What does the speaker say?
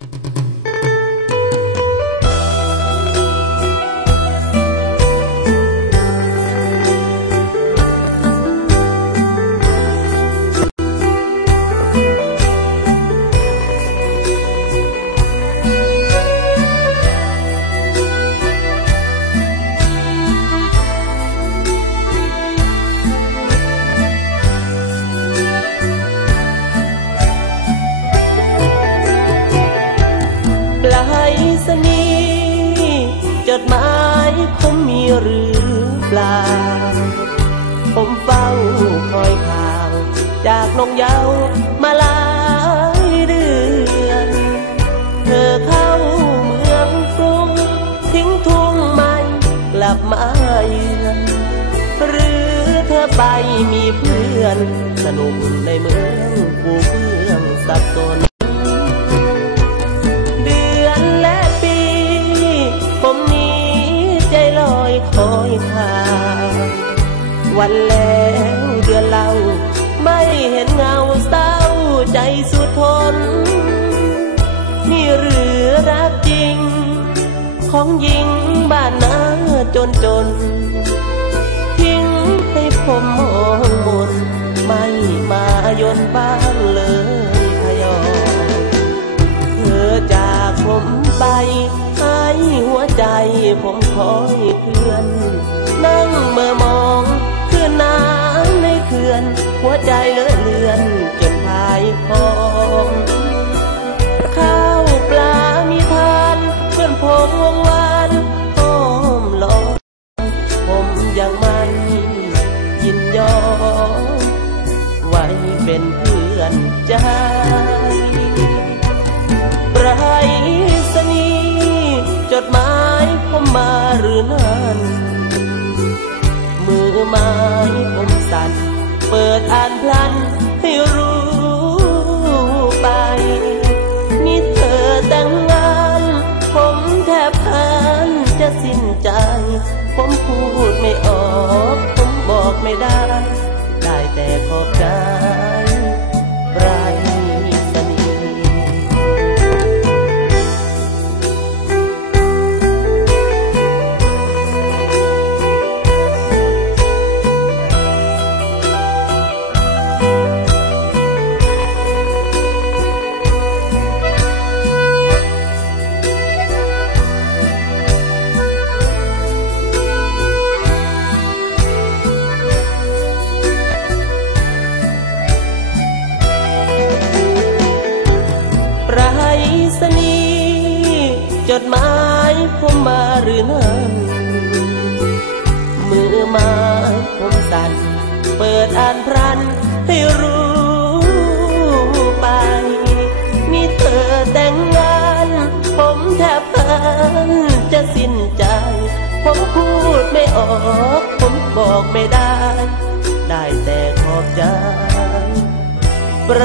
ป จดหมายผมมีหรือเปล่า ผมเฝ้าคอยข่าว จากนงเยาวมาหลายเดือน เธอเข้าเมืองกรุง ทิ้งทุ่งไม่กลับมาเยือน หรือเธอไปมีเพื่อน สนุกในเมืองผู้เพื่องสับสน วันแล้วเดือนเล่า ไม่เห็นเงาเศร้าใจสุดทน นี่หรือรักจริง ของหญิงบ้านนาจนจน ทิ้งให้ผมมองมนไม่มายนบ้างเลยพยอเธอจากผมไปให้หัวใจผมคอยเคลื่อน นั่งเมื่อมอง หัวใจเลอะเลือนจนพายพองข้าวปลามีทานเพื่อนผมวงวานอ้อมลองผมยังไม่ยินยอมไว้เป็นเพื่อนใจปรสนีย์จดหมายผมมาหรือนั้นมือไม้ เปิดอ่านพลันให้รู้ไปมีเธอแต่งงาน ผมแทบพันจะสิ้นใจ ผมพูดไม่ออก ผมบอกไม่ได้ ได้แต่ขอบใจ จดหมายผมมาหรือนั้นมือไม้ผมสั่นเปิดอ่านพรันให้รู้ไป มีเธอแต่งงาน ผมแทบพันจะสิ้นใจ ผมพูดไม่ออก ผมบอกไม่ได้ ได้แต่ขอบใจปร